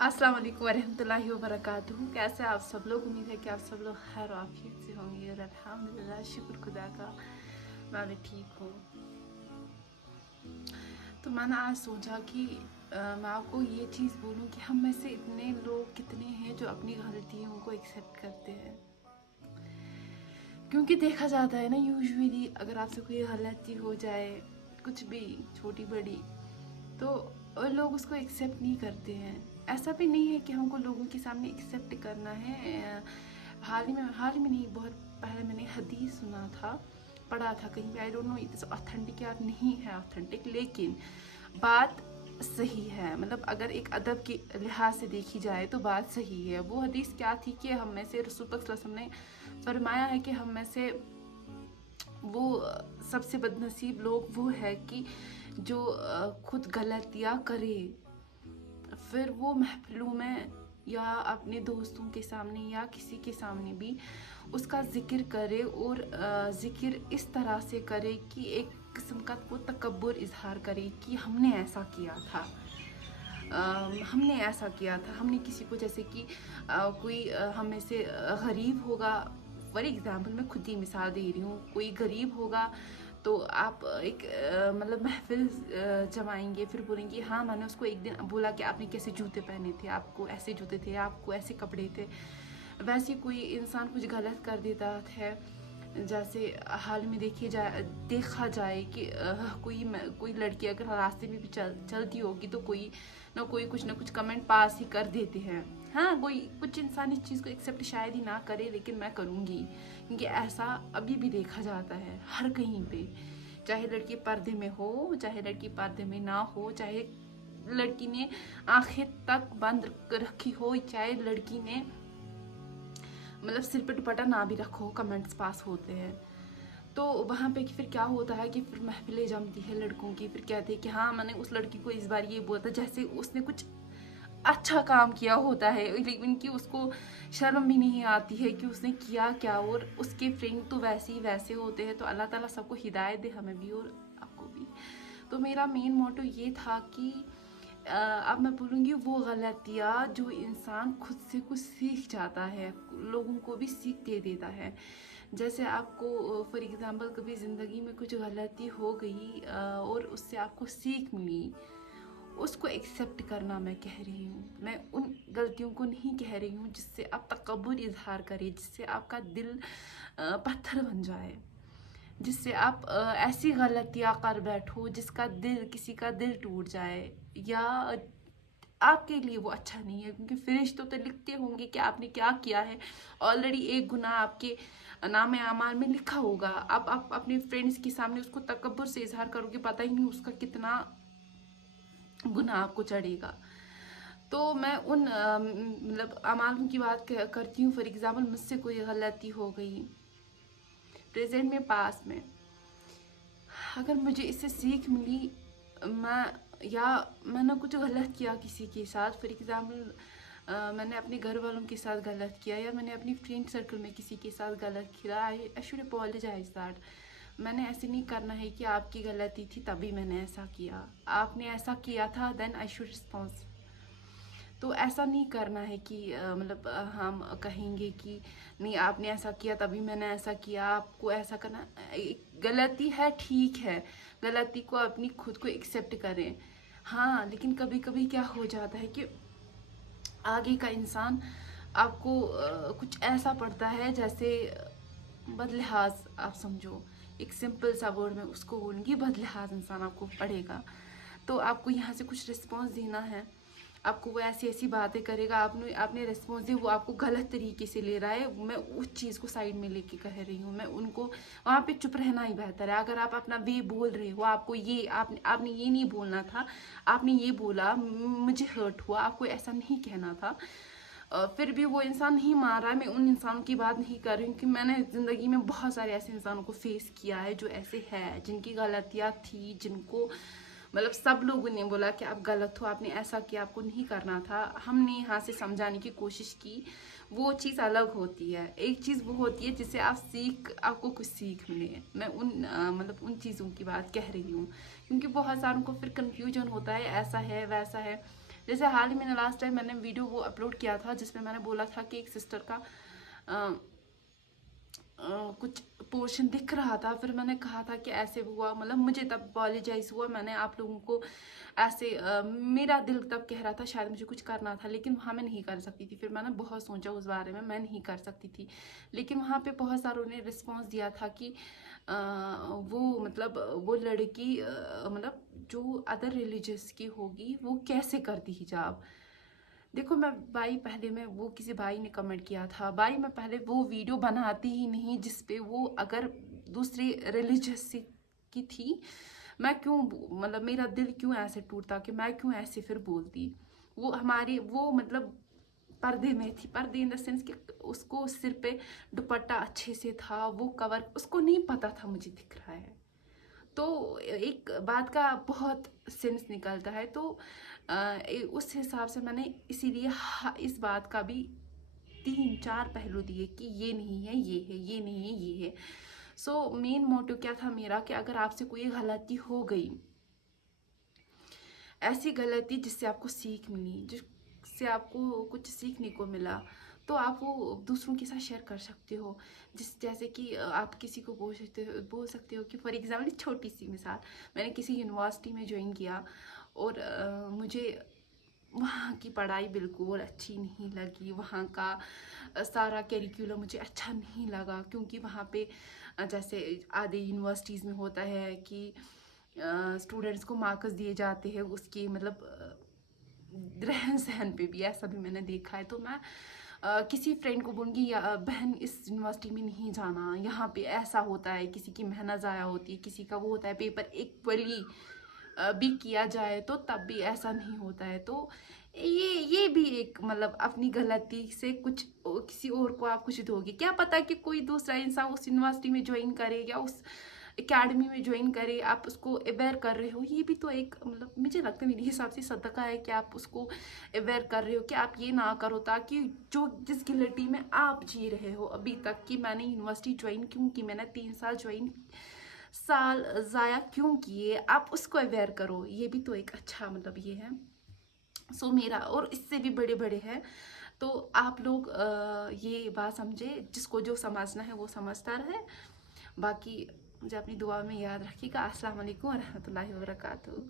अस्सलाम वालेकुम वरहमतुल्लाहि वबरकातुहू। कैसे आप सब लोग? उम्मीद है कि आप सब लोग खैर आफियत से होंगे और अल्हम्दुलिल्लाह शुक्र खुदा का मैं भी ठीक हूँ। तो मैंने आज सोचा कि मैं आपको ये चीज़ बोलूँ कि हम में से इतने लोग कितने हैं जो अपनी गलतियों को एक्सेप्ट करते हैं। क्योंकि देखा जाता है ना, यूजुअली अगर आपसे कोई गलती हो जाए, कुछ भी छोटी बड़ी, तो लोग उसको एक्सेप्ट नहीं करते हैं। ऐसा भी नहीं है कि हमको लोगों के सामने एक्सेप्ट करना है। हाल ही में नहीं, बहुत पहले मैंने हदीस सुना था, पढ़ा था कहीं पे, I don't know it's authentic या नहीं है ऑथेंटिक, लेकिन बात सही है। मतलब अगर एक अदब के लिहाज से देखी जाए तो बात सही है। वो हदीस क्या थी कि हम में से रसूल पाक सल्लल्लाहु अलैहि वसल्लम ने फरमाया है कि हम में से वो सबसे बदनसीब लोग वो है कि जो खुद गलतियाँ करे, फिर वो महफिलों में या अपने दोस्तों के सामने या किसी के सामने भी उसका जिक्र करे, और जिक्र इस तरह से करे कि एक किस्म का वो तकब्बुर इजहार करे कि हमने ऐसा किया था, हमने ऐसा किया था। हमने किसी को, जैसे कि कोई हम में से गरीब होगा, फॉर एग्जाम्पल मैं खुद ही मिसाल दे रही हूँ, कोई गरीब होगा तो आप एक मतलब महफिल जमाएंगे, फिर बोलेंगे हाँ मैंने उसको एक दिन बोला कि आपने कैसे जूते पहने थे, आपको ऐसे जूते थे, आपको ऐसे कपड़े थे। वैसे कोई इंसान कुछ गलत कर देता है, जैसे हाल में देखा जाए कि कोई लड़की अगर रास्ते में भी चलती होगी तो कोई ना कुछ कमेंट पास ही कर देते हैं। हाँ, कोई कुछ इंसान इस चीज़ को एक्सेप्ट शायद ही ना करे, लेकिन मैं करूँगी, क्योंकि ऐसा अभी भी देखा जाता है हर कहीं पे। चाहे लड़की पर्दे में हो, चाहे लड़की पर्दे में ना हो, चाहे लड़की ने आंखें तक बंद रखी हो, चाहे लड़की ने मतलब सिर पे दुपट्टा ना भी रखो, कमेंट्स पास होते हैं। तो वहाँ पे फिर क्या होता है कि फिर महफिलें जमती है लड़कों की, फिर कहते हैं कि हाँ मैंने उस लड़की को इस बार ये बोला था, जैसे उसने कुछ अच्छा काम किया होता है, लेकिन कि उसको शर्म भी नहीं आती है कि उसने किया क्या। और उसके फ्रेंड तो वैसे ही वैसे होते हैं। तो अल्लाह ताला सबको हिदायत दे, हमें भी और आपको भी। तो मेरा मेन मोटो ये था कि अब मैं बोलूँगी वो गलतियाँ जो इंसान खुद से कुछ सीख जाता है, लोगों को भी सीख दे देता है। जैसे आपको फॉर एग्ज़ाम्पल कभी ज़िंदगी में कुछ गलती हो गई और उससे आपको सीख मिली, उसको एक्सेप्ट करना मैं कह रही हूँ। मैं उन गलतियों को नहीं कह रही हूँ जिससे आप तकब्बुर इजहार करें, जिससे आपका दिल पत्थर बन जाए, जिससे आप ऐसी गलतियाँ कर बैठो जिसका दिल, किसी का दिल टूट जाए, या आपके लिए वो अच्छा नहीं है। क्योंकि फरिश्तों तो लिखते होंगे कि आपने क्या किया है, ऑलरेडी एक गुनाह आपके नाम आमाल में लिखा होगा। अब आप अपने फ्रेंड्स के सामने उसको तकब्बुर से इजहार करोगे, पता ही नहीं उसका कितना गुनाह आपको चढ़ेगा। तो मैं उन मतलब अमालों की बात करती हूँ। फॉर एग्जाम्पल मुझसे कोई गलती हो गई प्रेजेंट में, पास में, अगर मुझे इससे सीख मिली, मैं या मैंने कुछ गलत किया किसी के साथ, फॉर एग्जाम्पल मैंने अपने घर वालों के साथ गलत किया, या मैंने अपनी फ्रेंड सर्कल में किसी के साथ गलत किया, आई शुड अपोलोजाइज दैट। मैंने ऐसे नहीं करना है कि आपकी गलती थी तभी मैंने ऐसा किया, आपने ऐसा किया था देन आई शुड रिस्पॉन्स। तो ऐसा नहीं करना है कि मतलब हम कहेंगे कि नहीं आपने ऐसा किया तभी मैंने ऐसा किया, आपको ऐसा करना। गलती है, ठीक है, गलती को अपनी खुद को एक्सेप्ट करें। हाँ, लेकिन कभी कभी क्या हो जाता है कि आगे का इंसान आपको कुछ ऐसा पड़ता है, जैसे बदलिहाज आप समझो, एक सिंपल सा वर्ड में उसको बोलूँगी, बदलिहाज इंसान आपको पड़ेगा। तो आपको यहाँ से कुछ रिस्पॉन्स देना है, आपको वो ऐसी ऐसी बातें करेगा, आपने रिस्पॉन्स दी, वो आपको गलत तरीके से ले रहा है। मैं उस चीज़ को साइड में लेके कह रही हूँ, मैं उनको वहाँ पे चुप रहना ही बेहतर है। अगर आप अपना वे बोल रहे हो, आपको ये आपने ये नहीं बोलना था, आपने ये बोला, मुझे हर्ट हुआ, आपको ऐसा नहीं कहना था, फिर भी वो इंसान नहीं मान रहा है। मैं उन इंसानों की बात नहीं कर रही हूँ कि मैंने ज़िंदगी में बहुत सारे ऐसे इंसानों को फेस किया है जो ऐसे है, जिनकी गलतियाँ थी, जिनको मतलब सब लोगों ने बोला कि आप गलत हो, आपने ऐसा किया, आपको नहीं करना था। हमने यहाँ से समझाने की कोशिश की, वो चीज़ अलग होती है। एक चीज़ वो होती है जिससे आपको कुछ सीख मिले। मैं मतलब उन चीज़ों की बात कह रही हूँ, क्योंकि बहुत सारों को फिर कन्फ्यूजन होता है, ऐसा है वैसा है। जैसे हाल ही में लास्ट टाइम मैंने वीडियो वो अपलोड किया था जिसमें मैंने बोला था कि एक सिस्टर का कुछ पोर्शन दिख रहा था, फिर मैंने कहा था कि ऐसे हुआ, मतलब मुझे तब अपॉलोजाइज हुआ, मैंने आप लोगों को ऐसे मेरा दिल तब कह रहा था शायद मुझे कुछ करना था, लेकिन वहाँ मैं नहीं कर सकती थी। फिर मैंने बहुत सोचा उस बारे में, मैं नहीं कर सकती थी, लेकिन वहाँ पे बहुत सारों ने रिस्पॉन्स दिया था कि वो मतलब वो लड़की मतलब जो अदर रिलीजियस की होगी वो कैसे करती हिजाब। देखो मैं भाई, पहले मैं वो किसी भाई ने कमेंट किया था, भाई मैं पहले वो वीडियो बनाती ही नहीं जिस पे वो अगर दूसरी रिलीजियस की थी, मैं क्यों मतलब मेरा दिल क्यों ऐसे टूटता कि मैं क्यों ऐसे फिर बोलती। वो हमारी वो मतलब पर्दे में थी, पर्दे इन द सेंस कि उसको सिर पे दुपट्टा अच्छे से था, वो कवर उसको नहीं पता था मुझे दिख रहा है, तो एक बात का बहुत सेंस निकलता है। तो उस हिसाब से मैंने इसीलिए इस बात का भी 3-4 पहलू दिए कि ये नहीं है ये है, ये नहीं है ये है। सो मेन मोटिव क्या था मेरा कि अगर आपसे कोई गलती हो गई, ऐसी गलती जिससे आपको सीख मिली, जिससे आपको कुछ सीखने को मिला, तो आप वो दूसरों के साथ शेयर कर सकते हो। जैसे कि आप किसी को बोल सकते हो कि फॉर एग्जाम्पल छोटी सी मिसाल, मैंने किसी यूनिवर्सिटी में ज्वाइन किया और मुझे वहाँ की पढ़ाई बिल्कुल अच्छी नहीं लगी, वहाँ का सारा करिकुलम मुझे अच्छा नहीं लगा, क्योंकि वहाँ पे जैसे आधे यूनिवर्सिटीज़ में होता है कि स्टूडेंट्स को मार्क्स दिए जाते हैं उसकी मतलब रहन सहन पे भी, ऐसा भी मैंने देखा है। तो मैं किसी फ्रेंड को बोलूँगी या बहन इस यूनिवर्सिटी में नहीं जाना, यहाँ पे ऐसा होता है, किसी की मेहनत ज़ाया होती है, किसी का वो होता है पेपर इक्वली भी किया जाए तो तब भी ऐसा नहीं होता है। तो ये भी एक मतलब अपनी गलती से कुछ किसी और को आप कुछ दोगे, क्या पता कि कोई दूसरा इंसान उस यूनिवर्सिटी में ज्वाइन करे या उस एकेडमी में ज्वाइन करे, आप उसको अवेयर कर रहे हो, ये भी तो एक मतलब मुझे लगता है मेरे हिसाब से सदका है कि आप उसको अवेयर कर रहे हो कि आप ये ना करो, ताकि जो जिस गिल्टी में आप जी रहे हो अभी तक कि मैंने यूनिवर्सिटी ज्वाइन क्यों की, मैंने 3 साल ज़ाया क्यों किए, आप उसको अवेयर करो, ये भी तो एक अच्छा मतलब ये है। सो मेरा और इससे भी बड़े बड़े हैं। तो आप लोग ये बात समझे, जिसको जो समझना है वो समझता रहे। बाकी मुझे अपनी दुआ में याद रखिएगा। अस्सलाम वालेकुम व रहमतुल्लाहि व बरकातहू।